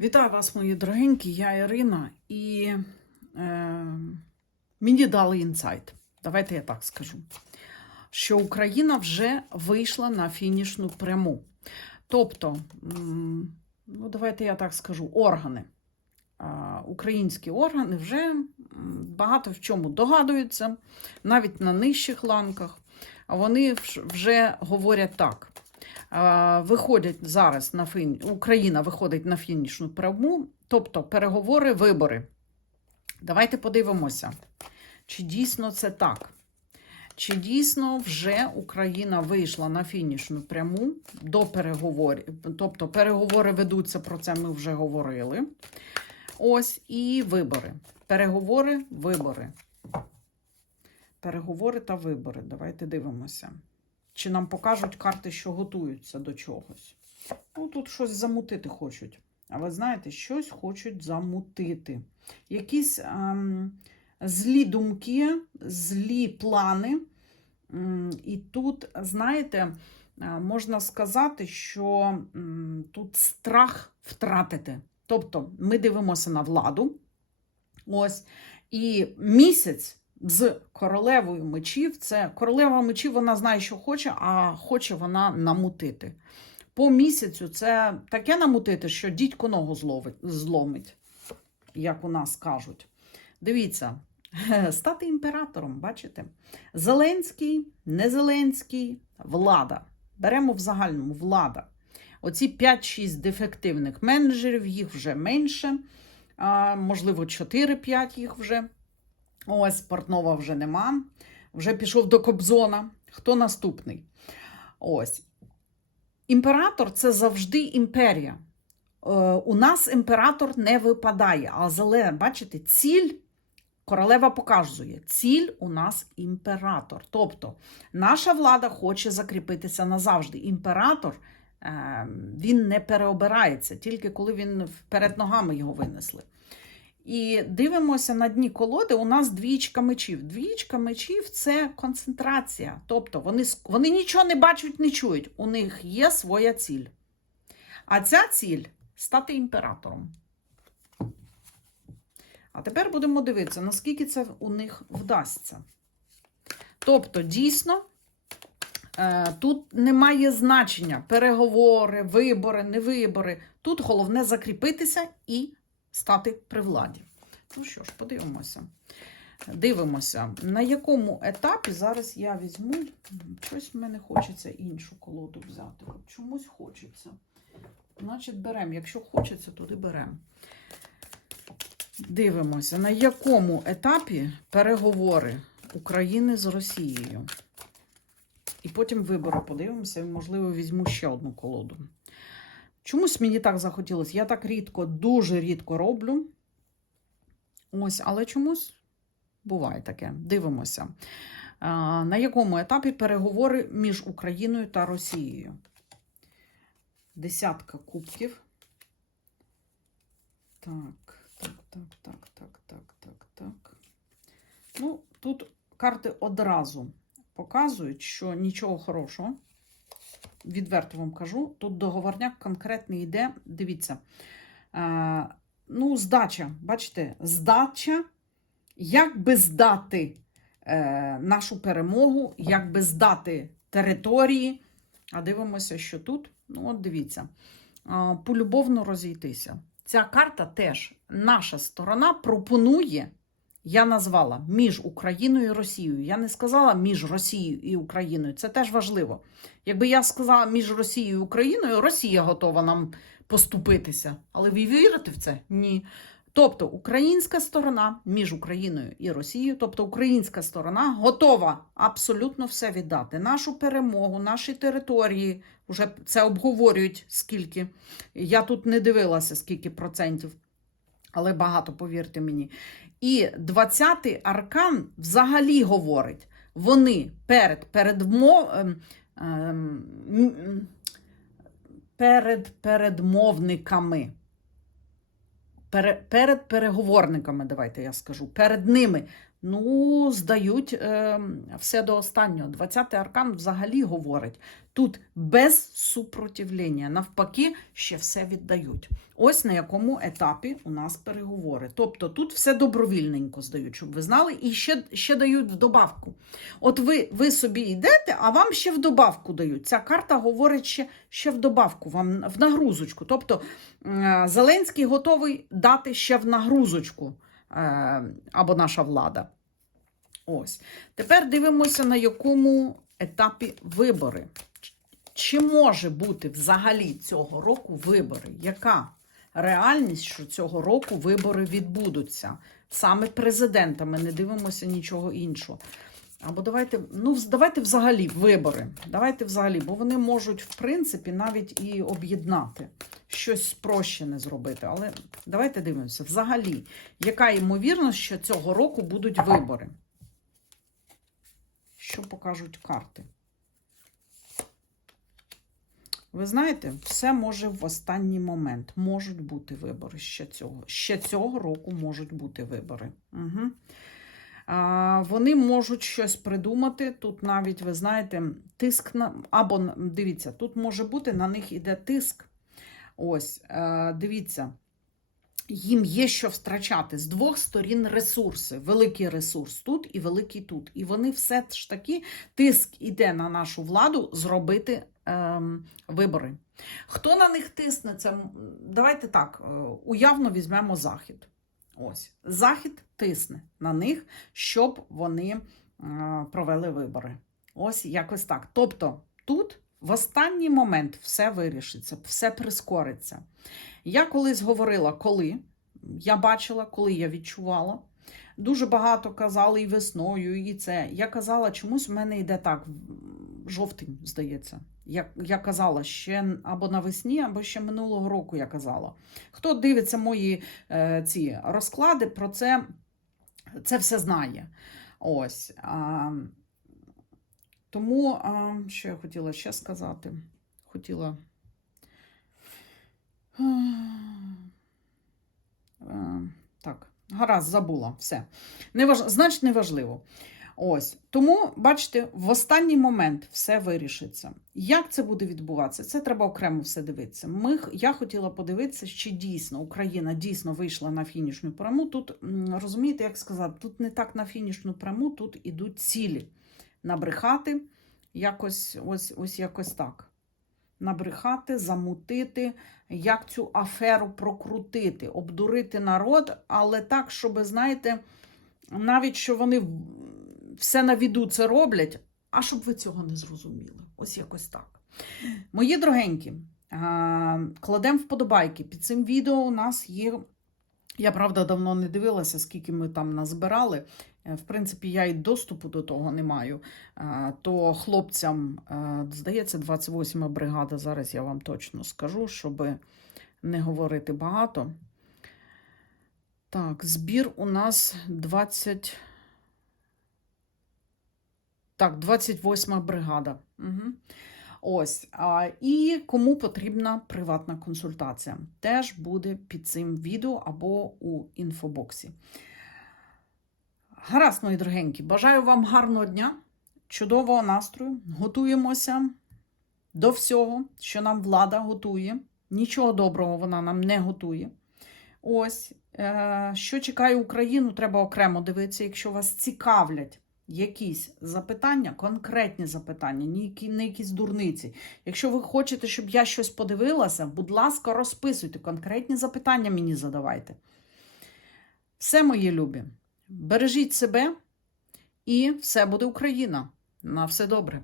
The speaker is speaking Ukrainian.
Вітаю вас, мої дорогенькі, я Ірина, і е, мені дали інсайт. Давайте я так скажу. Що Україна вже вийшла на фінішну пряму. Тобто, ну давайте я так скажу, органи. Українські органи вже багато в чому догадуються, навіть на нижчих ланках. Вони вже говорять так. Е, виходять зараз на фін... Україна виходить на фінішну пряму, тобто переговори, вибори. Давайте подивимося, чи дійсно це так. Чи дійсно вже Україна вийшла на фінішну пряму до переговорів? Тобто переговори ведуться, про це ми вже говорили. Ось і вибори. Переговори, вибори. Переговори та вибори. Давайте дивимося. Чи нам покажуть карти, що готуються до чогось? Ну, тут щось замутити хочуть. А ви знаєте, щось хочуть замутити. Якісь ем, злі думки, злі плани. І тут, знаєте, е, можна сказати, що тут страх втратити. Тобто ми дивимося на владу. Ось. І місяць з королевою мечів. Це королева мечів, вона знає, що хоче, а хоче вона намутити. По місяцю це таке намутити, що дідько ногу зловить, зломить, як у нас кажуть. Дивіться, стати імператором, бачите? Зеленський, не Зеленський, влада. Беремо в загальному влада. Оці 5-6 дефективних менеджерів, їх вже менше, можливо, 4-5 їх вже. Ось Портнова вже нема. Вже пішов до Кобзона. Хто наступний? Ось. Імператор це завжди імперія. Е, у нас імператор не випадає. Але, бачите, ціль королева показує: ціль у нас імператор. Тобто наша влада хоче закріпитися назавжди. Імператор е, він не переобирається, тільки коли він перед ногами його винесли. І дивимося на дні колоди. У нас двічка мечів. Двічка мечів це концентрація. Тобто вони, вони нічого не бачать, не чують. У них є своя ціль. А ця ціль стати імператором. А тепер будемо дивитися, наскільки це у них вдасться. Тобто, дійсно, е, тут немає значення переговори, вибори, не вибори. Тут головне закріпитися і стати при владі. Ну що ж, подивимося. Дивимося, на якому етапі зараз я візьму. Щось в мене хочеться іншу колоду взяти. Чомусь хочеться. Значить, беремо. Якщо хочеться, туди беремо. Дивимося, на якому етапі переговори України з Росією. І потім вибори подивимося, і, можливо, візьму ще одну колоду. Чомусь мені так захотілося. Я так рідко, дуже рідко роблю. Ось, але чомусь буває таке. Дивимося. На якому етапі переговори між Україною та Росією? Десятка кубків. Так, так, так, так, так, так, так, так. Ну, тут карти одразу показують, що нічого хорошого відверто вам кажу, тут договорняк конкретний йде. Дивіться. Ну, здача. Бачите, здача, як би здати е, нашу перемогу, як би здати території. А дивимося, що тут. Ну, от дивіться, полюбовно розійтися. Ця карта теж наша сторона пропонує. Я назвала між Україною і Росією. Я не сказала між Росією і Україною. Це теж важливо. Якби я сказала між Росією і Україною, Росія готова нам поступитися. Але ви вірите в це? Ні. Тобто українська сторона між Україною і Росією, тобто українська сторона готова абсолютно все віддати. Нашу перемогу, наші території вже це обговорюють скільки. Я тут не дивилася, скільки процентів, але багато, повірте мені. І 20-й аркан взагалі говорить: вони перед ем, ем, перед передмовниками, перед переговорниками, давайте я скажу, перед ними ну, здають е, все до останнього. 20-й аркан взагалі говорить: тут без супротивлення, навпаки, ще все віддають. Ось на якому етапі у нас переговори. Тобто тут все добровільненько здають, щоб ви знали, і ще, ще дають в добавку. От ви, ви собі йдете, а вам ще в добавку дають. Ця карта говорить ще, ще в добавку, вам в нагрузочку. Тобто е, Зеленський готовий дати ще в нагрузочку е, або наша влада. Ось. Тепер дивимося, на якому етапі вибори. Чи може бути взагалі цього року вибори? Яка реальність, що цього року вибори відбудуться? Саме президента, ми не дивимося нічого іншого. Або давайте, ну, давайте взагалі вибори. Давайте взагалі, бо вони можуть, в принципі, навіть і об'єднати, щось спрощене зробити. Але давайте дивимося, взагалі, яка ймовірність, що цього року будуть вибори? Що покажуть карти? Ви знаєте, все може в останній момент. Можуть бути вибори ще цього. Ще цього року можуть бути вибори. Угу. А, вони можуть щось придумати. Тут навіть, ви знаєте, тиск на. Або дивіться, тут може бути, на них іде тиск. Ось, е, дивіться. Їм є що втрачати з двох сторін ресурси. Великий ресурс тут і великий тут. І вони все ж таки тиск іде на нашу владу зробити ем, вибори. Хто на них тисне? Це давайте так, е, уявно візьмемо Захід. Ось Захід тисне на них, щоб вони е, провели вибори. Ось якось так. Тобто тут в останній момент все вирішиться, все прискориться. Я колись говорила, коли я бачила, коли я відчувала. Дуже багато казали і весною, і це. Я казала, чомусь в мене йде так, жовтень, здається. Я, я казала ще або навесні, або ще минулого року я казала. Хто дивиться мої е, ці розклади, про це, це все знає. Ось. А, тому, що я хотіла ще сказати? Хотіла. Так, гаразд, забула. Все. Неваж... Значить, неважливо. Ось. Тому, бачите, в останній момент все вирішиться. Як це буде відбуватися? Це треба окремо все дивитися. Ми, я хотіла подивитися, чи дійсно Україна дійсно вийшла на фінішну пряму. Тут, розумієте, як сказати, тут не так на фінішну пряму, тут ідуть цілі. Набрехати, якось, ось, ось якось так. Набрехати, замутити, як цю аферу прокрутити, обдурити народ, але так, щоб, знаєте, навіть що вони все на віду це роблять, а щоб ви цього не зрозуміли. Ось якось так. Мої дорогенькі, кладемо вподобайки. Під цим відео у нас є. Я правда давно не дивилася, скільки ми там назбирали. Е, В принципі, я і доступу до того не маю. Е, То хлопцям, е, здається, 28 бригада. Зараз я вам точно скажу, щоб не говорити багато. Так, збір у нас 20. Так, 28 бригада. Угу. Ось. І кому потрібна приватна консультація, теж буде під цим відео або у інфобоксі. Гаразд, мої дорогенькі, бажаю вам гарного дня, чудового настрою. Готуємося до всього, що нам влада готує. Нічого доброго вона нам не готує. Ось, е, що чекає Україну, треба окремо дивитися, якщо вас цікавлять якісь запитання, конкретні запитання, не якісь дурниці. Якщо ви хочете, щоб я щось подивилася, будь ласка, розписуйте, конкретні запитання мені задавайте. Все, мої любі, бережіть себе і все буде Україна. На все добре.